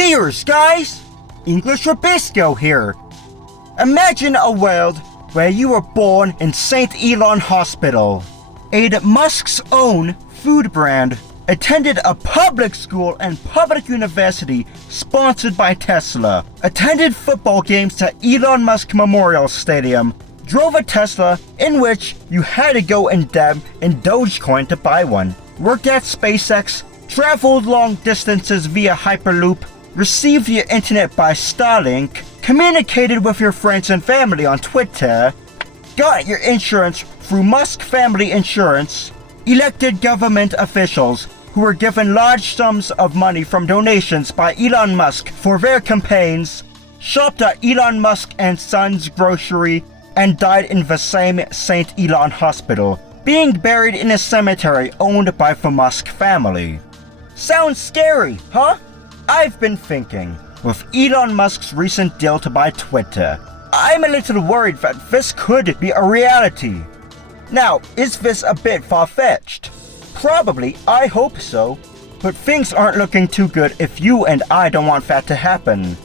Cheers, guys! English Rabisco here. Imagine a world where you were born in St. Elon Hospital, ate Musk's own food brand, attended a public school and public university sponsored by Tesla, attended football games at Elon Musk Memorial Stadium, drove a Tesla in which you had to go in debt in Dogecoin to buy one, worked at SpaceX, traveled long distances via Hyperloop, received your internet by Starlink, communicated with your friends and family on Twitter, got your insurance through Musk Family Insurance, elected government officials who were given large sums of money from donations by Elon Musk for their campaigns, shopped at Elon Musk and Sons grocery, and died in the same St. Elon Hospital, being buried in a cemetery owned by the Musk family. Sounds scary, huh? I've been thinking, with Elon Musk's recent deal to buy Twitter, I'm a little worried that this could be a reality. Now, is this a bit far-fetched? Probably, I hope so. But things aren't looking too good if you and I don't want that to happen.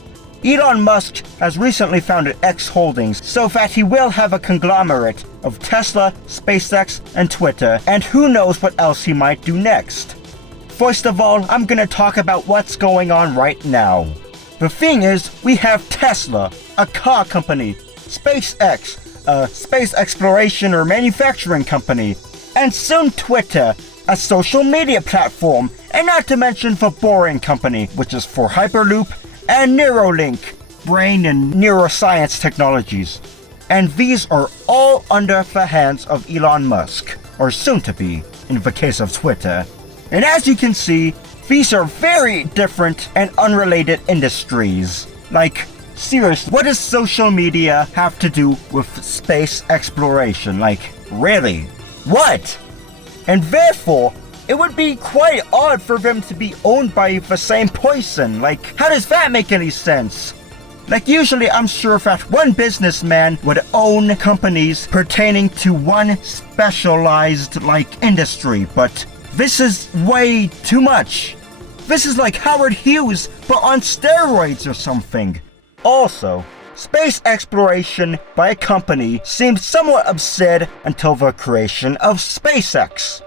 Elon Musk has recently founded X Holdings so that he will have a conglomerate of Tesla, SpaceX, and Twitter, and who knows what else he might do next. First of all, I'm gonna talk about what's going on right now. The thing is, we have Tesla, a car company, SpaceX, a space exploration or manufacturing company, and soon Twitter, a social media platform, and not to mention the Boring Company, which is for Hyperloop, and Neuralink, brain and neuroscience technologies. And these are all under the hands of Elon Musk, or soon to be, in the case of Twitter. And as you can see, these are very different and unrelated industries. Like, seriously, what does social media have to do with space exploration? Like, really? What? And therefore, it would be quite odd for them to be owned by the same person. Like, how does that make any sense? Like, usually I'm sure that one businessman would own companies pertaining to one specialized, industry, but this is way too much. This is like Howard Hughes, but on steroids or something. Also, space exploration by a company seemed somewhat absurd until the creation of SpaceX.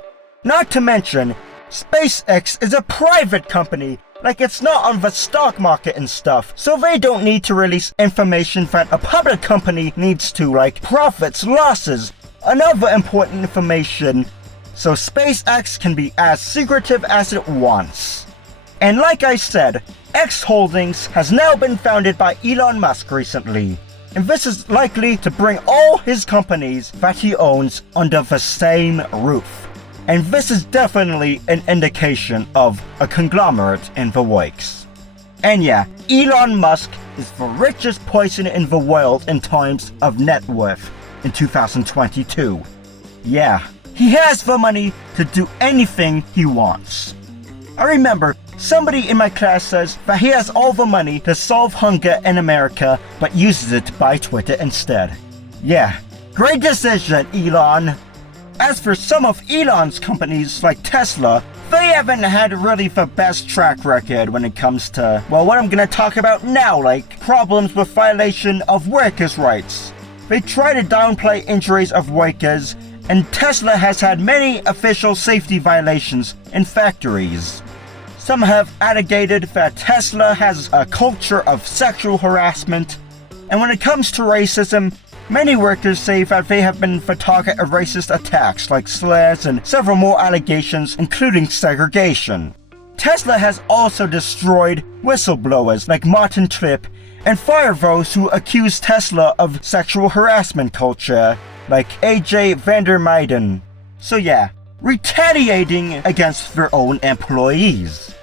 Not to mention, SpaceX is a private company, like it's not on the stock market and stuff, so they don't need to release information that a public company needs to, like profits, losses, and other important information, so SpaceX can be as secretive as it wants. And like I said, X Holdings has now been founded by Elon Musk recently, and this is likely to bring all his companies that he owns under the same roof. And this is definitely an indication of a conglomerate in the works. And yeah, Elon Musk is the richest person in the world in terms of net worth in 2022. Yeah, he has the money to do anything he wants. I remember somebody in my class says that he has all the money to solve hunger in America, but uses it to buy Twitter instead. Yeah, great decision, Elon. As for some of Elon's companies, like Tesla, they haven't had really the best track record when it comes to, well, what I'm gonna talk about now, like problems with violation of workers' rights. They try to downplay injuries of workers, and Tesla has had many official safety violations in factories. Some have allegated that Tesla has a culture of sexual harassment, and when it comes to racism, many workers say that they have been the target of racist attacks like slurs and several more allegations, including segregation. Tesla has also destroyed whistleblowers like Martin Tripp and fired those who accuse Tesla of sexual harassment culture, like AJ Vandermeiden. So yeah, retaliating against their own employees.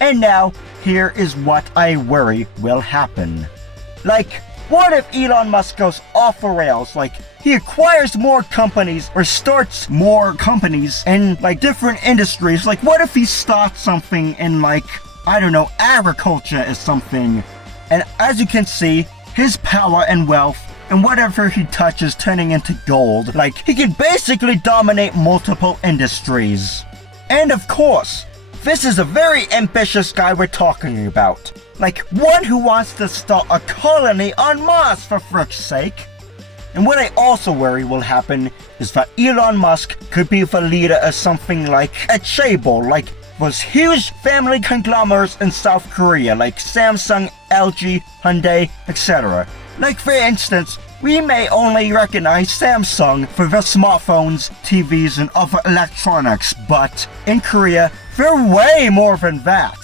And now, here is what I worry will happen. Like, what if Elon Musk goes off the rails, like he acquires more companies or starts more companies in different industries? Like, what if he starts something in I don't know, agriculture or something? And as you can see, his power and wealth and whatever he touches turning into gold, he can basically dominate multiple industries. And of course, this is a very ambitious guy we're talking about. Like one who wants to start a colony on Mars, for frick's sake. And what I also worry will happen is that Elon Musk could be the leader of something like a chaebol, like those huge family conglomerates in South Korea, like Samsung, LG, Hyundai, etc. Like for instance, we may only recognize Samsung for their smartphones, TVs, and other electronics, but in Korea, they're way more than that.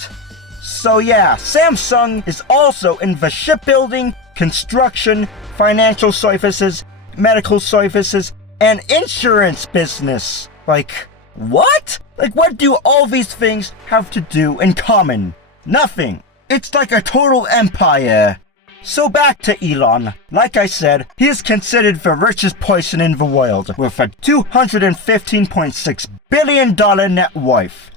So yeah, Samsung is also in the shipbuilding, construction, financial services, medical services, and insurance business. Like, what? Like, what do all these things have to do in common? Nothing. It's like a total empire. So back to Elon. Like I said, he is considered the richest person in the world, with a $215.6 billion net worth.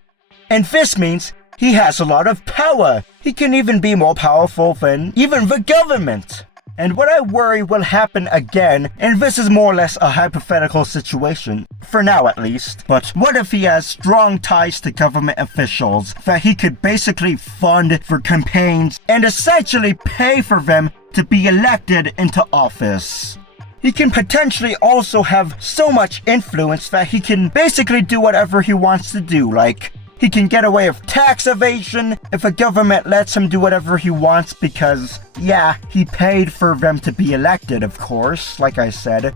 And this means he has a lot of power. He can even be more powerful than even the government. And what I worry will happen again, and this is more or less a hypothetical situation, for now at least, but what if he has strong ties to government officials that he could basically fund for campaigns and essentially pay for them to be elected into office? He can potentially also have so much influence that he can basically do whatever he wants to do, like he can get away with tax evasion if a government lets him do whatever he wants because, yeah, he paid for them to be elected, of course, like I said.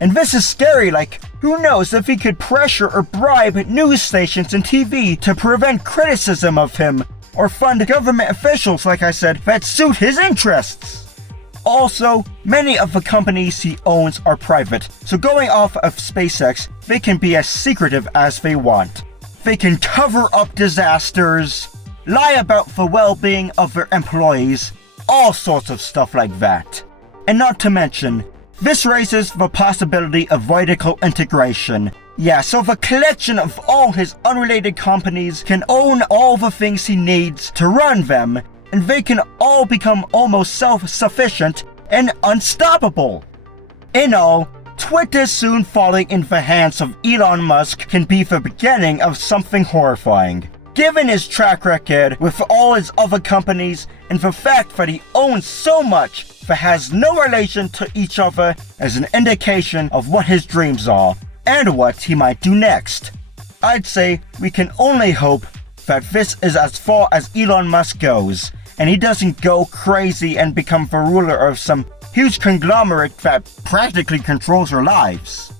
And this is scary, like, who knows if he could pressure or bribe news stations and TV to prevent criticism of him, or fund government officials, like I said, that suit his interests. Also, many of the companies he owns are private, so going off of SpaceX, they can be as secretive as they want. They can cover up disasters, lie about the well-being of their employees, all sorts of stuff like that. And not to mention, this raises the possibility of vertical integration. Yeah, so the collection of all his unrelated companies can own all the things he needs to run them, and they can all become almost self-sufficient and unstoppable. In all, Twitter soon falling in the hands of Elon Musk can be the beginning of something horrifying. Given his track record with all his other companies and the fact that he owns so much that has no relation to each other as an indication of what his dreams are and what he might do next. I'd say we can only hope that this is as far as Elon Musk goes, and he doesn't go crazy and become the ruler of some huge conglomerate that practically controls our lives.